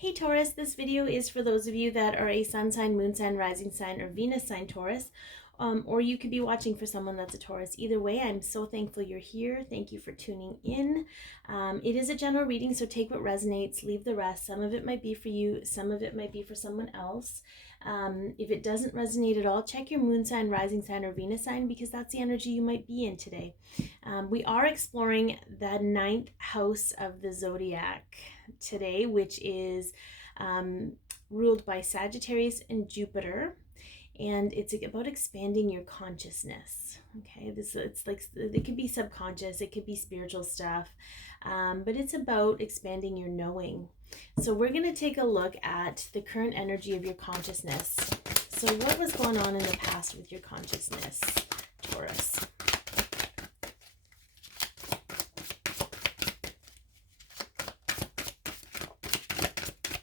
Hey Taurus, this video is for those of you that are a sun sign, moon sign, rising sign, or Venus sign Taurus. Or you could be watching for someone that's a Taurus. Either way, I'm so thankful you're here. Thank you for tuning in. It is a general reading, so take what resonates, leave the rest. Some of it might be for you, some of it might be for someone else. If it doesn't resonate at all, check your moon sign, rising sign, or Venus sign, because that's the energy you might be in today. We are exploring the ninth house of the Zodiac today, which is ruled by Sagittarius and Jupiter. And it's about expanding your consciousness. Okay, it's like it could be subconscious, it could be spiritual stuff, but it's about expanding your knowing. So we're going to take a look at the current energy of your consciousness. So what was going on in the past with your consciousness, Taurus?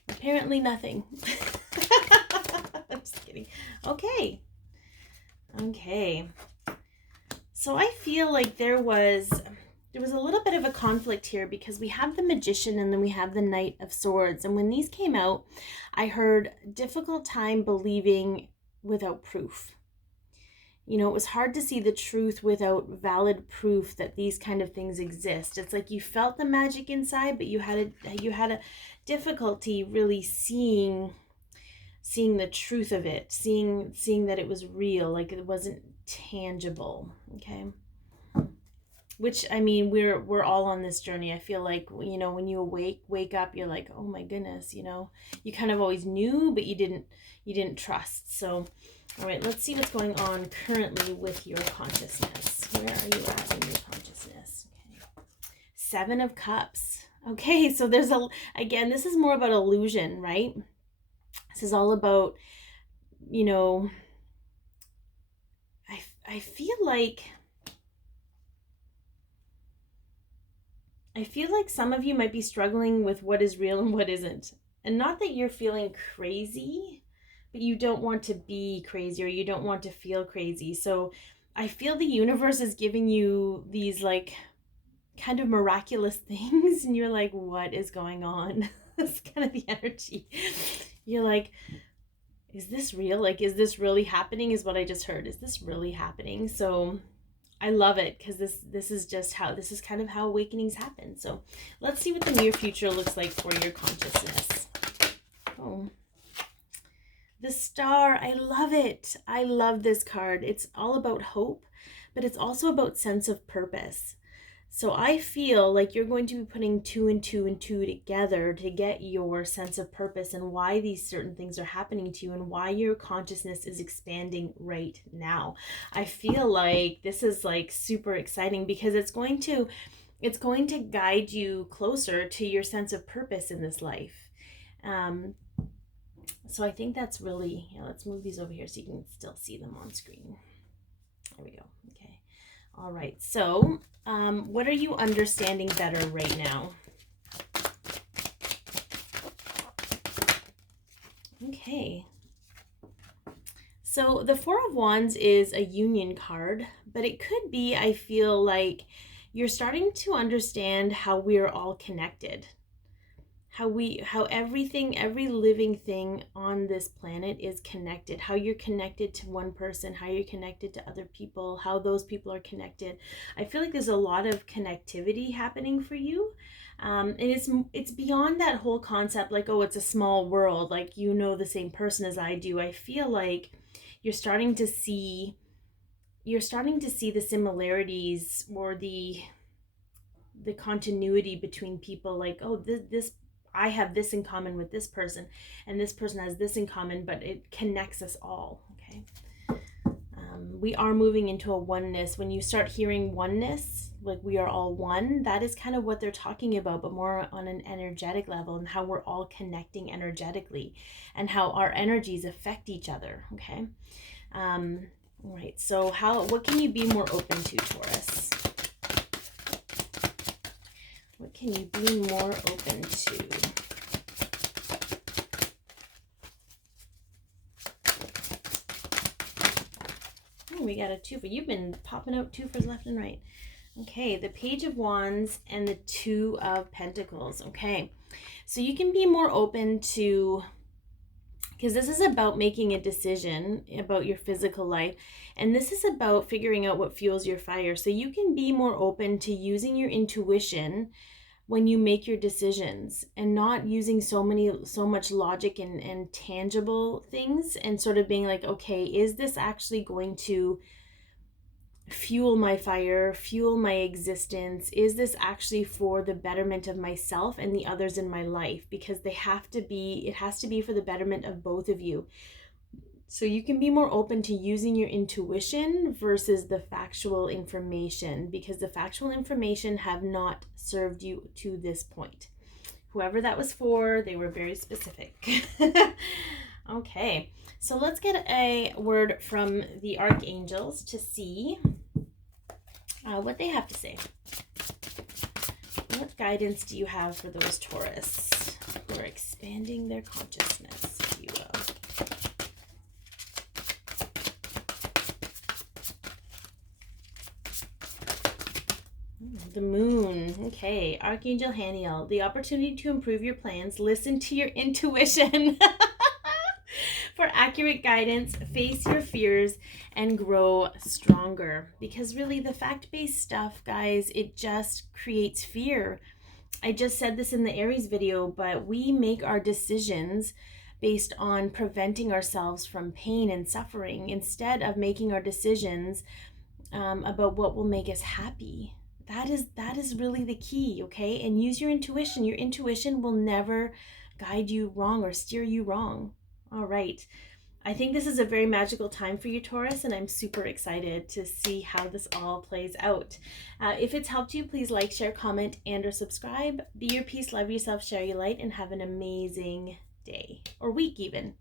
Apparently nothing. I'm just kidding. Okay. So I feel like there was a little bit of a conflict here, because we have the Magician and then we have the Knight of Swords. And when these came out, I heard difficult time believing without proof. You know, it was hard to see the truth without valid proof that these kind of things exist. It's like you felt the magic inside, but you had a difficulty really seeing the truth of it, seeing that it was real, like it wasn't tangible. Okay, which, I mean, we're all on this journey. I feel like, you know, when you wake up, you're like, oh my goodness, you know, you kind of always knew, but you didn't trust. So all right, let's see what's going on currently with your consciousness. Where are you at in your consciousness? Okay, Seven of Cups. Okay, so there's again, this is more about illusion, right? This is all about, you know, I feel like some of you might be struggling with what is real and what isn't. And not that you're feeling crazy, but you don't want to be crazy, or you don't want to feel crazy. So I feel the universe is giving you these like kind of miraculous things, and you're like, what is going on? That's kind of the energy. You're like, is this real? Like, is this really happening? Is what I just heard. Is this really happening? So I love it, because this is kind of how awakenings happen. So let's see what the near future looks like for your consciousness. Oh, the Star. I love it. I love this card. It's all about hope, but it's also about sense of purpose. So I feel like you're going to be putting two and two together to get your sense of purpose and why these certain things are happening to you and why your consciousness is expanding right now. I feel like this is like super exciting, because it's going to guide you closer to your sense of purpose in this life. So I think that's really, let's move these over here so you can still see them on screen. There we go. Okay. All right. So what are you understanding better right now? Okay. So the Four of Wands is a union card, but it could be, I feel like you're starting to understand how we're all connected. How everything, every living thing on this planet is connected. How you're connected to one person, how you're connected to other people, how those people are connected. I feel like there's a lot of connectivity happening for you. And it's beyond that whole concept like, oh, it's a small world, like, you know, the same person as I do. I feel like you're starting to see the similarities, or the continuity between people. Like, oh, this I have this in common with this person, and this person has this in common, but it connects us all. Okay. We are moving into a oneness. When you start hearing oneness, like we are all one, that is kind of what they're talking about, but more on an energetic level, and how we're all connecting energetically and how our energies affect each other. Okay. All right. So what can you be more open to, Taurus? What can you be more open to? Oh, we got a twofer. You've been popping out twofers left and right. Okay, the Page of Wands and the Two of Pentacles. Okay, So you can be more open to, because this is about making a decision about your physical life, and this is about figuring out what fuels your fire. So you can be more open to using your intuition when you make your decisions, and not using so much logic and tangible things, and sort of being like, okay, is this actually going to fuel my fire, fuel my existence? Is this actually for the betterment of myself and the others in my life? Because it has to be for the betterment of both of you. So you can be more open to using your intuition versus the factual information, because the factual information have not served you to this point. Whoever that was for, they were very specific. Okay, so let's get a word from the archangels to see what they have to say. What guidance do you have for those Taurus who are expanding their consciousness, if you will? The moon. Okay. Archangel Haniel. The opportunity to improve your plans. Listen to your intuition for accurate guidance. Face your fears and grow stronger. Because really, the fact-based stuff, guys, it just creates fear. I just said this in the Aries video, but we make our decisions based on preventing ourselves from pain and suffering, instead of making our decisions about what will make us happy. That is really the key, okay? And use your intuition. Your intuition will never guide you wrong or steer you wrong. All right. I think this is a very magical time for you, Taurus, and I'm super excited to see how this all plays out. If it's helped you, please like, share, comment, and or subscribe. Be your peace, love yourself, share your light, and have an amazing day or week even.